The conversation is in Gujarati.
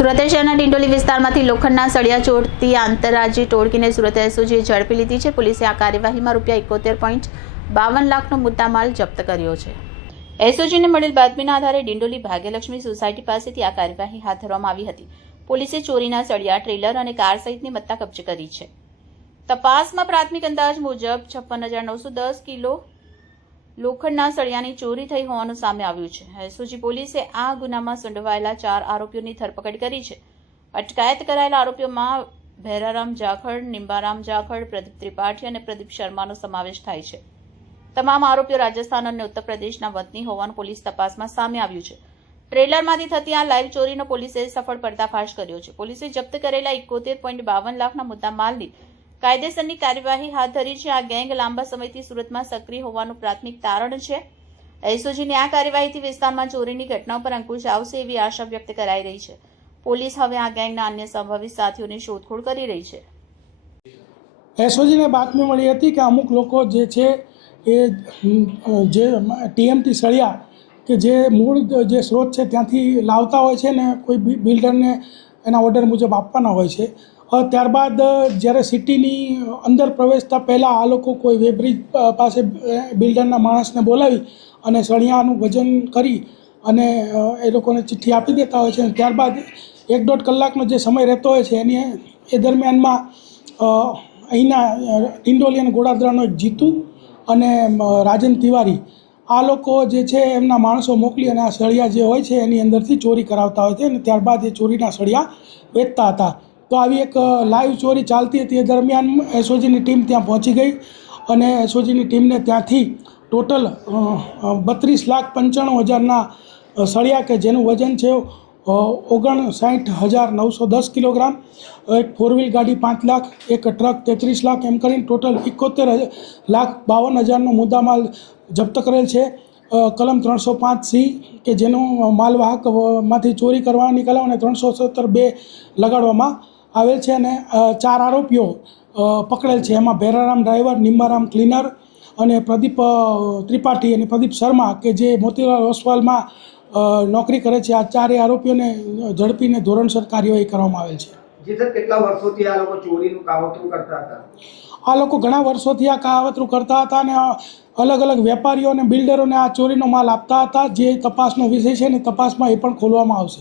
સુરત શહેરના ડિંડોલી વિસ્તારમાંથી લોખંડના સળિયા ચોરતી આંતરરાજ્ય ટોળકીને સુરત એસઓજીએ ઝડપી લીધી છે। પોલીસે આ કાર્યવાહીમાં ₹71.52 લાખનો મુદ્દામાલ જપ્ત કર્યો છે। એસઓજીને મળેલ બાતમીના આધારે ડિંડોલી ભાગ્યલક્ષ્મી સોસાયટી પાસેથી આ કાર્યવાહી હાથ ધરવામાં આવી હતી। પોલીસે ચોરીના સળિયા, ટ્રેલર અને કાર સહિતની મત્તા કબજે કરી છે। તપાસમાં પ્રાથમિક અંદાજ મુજબ 56,910 કિલો લોખંડના સળિયાની ચોરી થઈ હોવાનું સામે આવ્યું છે। એસઓજી પોલીસે આ ગુનામાં સંડોવાયેલા 4 આરોપીઓની ધરપકડ કરી છે। અટકાયત કરાયેલા આરોપીઓમાં ભૈરારામ જાખડ, નિંબારામ જાખડ, પ્રદીપ ત્રિપાઠી અને પ્રદીપ શર્માનો સમાવેશ થાય છે। તમામ આરોપીઓ રાજસ્થાન અને ઉત્તર પ્રદેશના વતની હોવાનું પોલીસ તપાસમાં સામે આવ્યું છે। ટ્રેલરમાંથી થતી આ લાઈવ ચોરીનો પોલીસે સફળ પર્દાફાશ કર્યો છે। પોલીસે જપ્ત કરેલા 71.52 લાખના મુદ્દા માલની કાયદેસરની કાર્યવાહી હાથ ધરી છે। આ ગેંગ લાંબા સમયથી સુરતમાં સક્રિય હોવાનું પ્રાથમિક તારણ છે। એસઓજીની આ કાર્યવાહીથી વિસ્તારમાં ચોરીની ઘટનાઓ પર અંકુશ આવશે એવી આશા વ્યક્ત કરાઈ રહી છે। પોલીસ હવે આ ગેંગના અન્ય સંભવિત સાથીઓની શોધખોળ કરી રહી છે। એસઓજીને બાતમી મળી હતી કે અમુક લોકો જે છે એ જે ટીએમટી સળિયા કે જે મૂળ જે સ્ત્રોત છે ત્યાંથી લાવતા હોય છે ને કોઈ બિલ્ડરને એના ઓર્ડર મુજબ આપવાના હોય છે। ત્યારબાદ જ્યારે સિટીની અંદર પ્રવેશતા પહેલાં આ લોકો કોઈ વેબ્રિજ પાસે બિલ્ડરના માણસને બોલાવી અને સળિયાનું વજન કરી અને એ લોકોને ચિઠ્ઠી આપી દેતા હોય છે। ત્યારબાદ 1-1.5 કલાકનો જે સમય રહેતો હોય છે એ દરમિયાનમાં અહીંના ડિંડોલી અને ગોળાદરાનો એક જીતુ અને રાજન તિવારી આ લોકો જે છે એમના માણસો મોકલી અને આ સળિયા જે હોય છે એની અંદરથી ચોરી કરાવતા હોય છે અને ત્યારબાદ એ ચોરીના સળિયા વેચતા હતા। તો આવી એક લાઈવ ચોરી ચાલતી હતી। એ દરમિયાન એસઓજીની ટીમ ત્યાં પહોંચી ગઈ અને એસઓજીની ટીમને ત્યાંથી ટોટલ 32,95,000ના સળિયા કે જેનું વજન છે 59,910 કિલોગ્રામ, એક 4 વ્હીલ ગાડી 5 લાખ, એક ટ્રક 33 લાખ, એમ કરીને ટોટલ 71,52,000નો મુદ્દામાલ જપ્ત કરેલ છે। કલમ 305C કે જેનો માલવાહકમાંથી ચોરી કરવાની કલમ અને 317(2) લગાડવામાં આવેલ છે અને 4 આરોપીઓ પકડેલ છે। એમાં ભૈરારામ ડ્રાઈવર, નિંબારામ ક્લીનર અને પ્રદીપ ત્રિપાઠી અને પ્રદીપ શર્મા કે જે મોતીલાલ ઓસવાલમાં નોકરી કરે છે। આ 4 આરોપીઓને ઝડપીને ધોરણસર કાર્યવાહી કરવામાં આવેલ છે। જી સર, કેટલા વર્ષોથી આ લોકો ચોરીનું કાવતરું કરતા હતા? આ લોકો ઘણા વર્ષોથી આ કાવતરું કરતા હતા અને અલગ અલગ વેપારીઓ અને બિલ્ડરોને આ ચોરીનો માલ આપતા હતા। જે તપાસનો વિષય છે ને તપાસમાં એ પણ ખોલવામાં આવશે।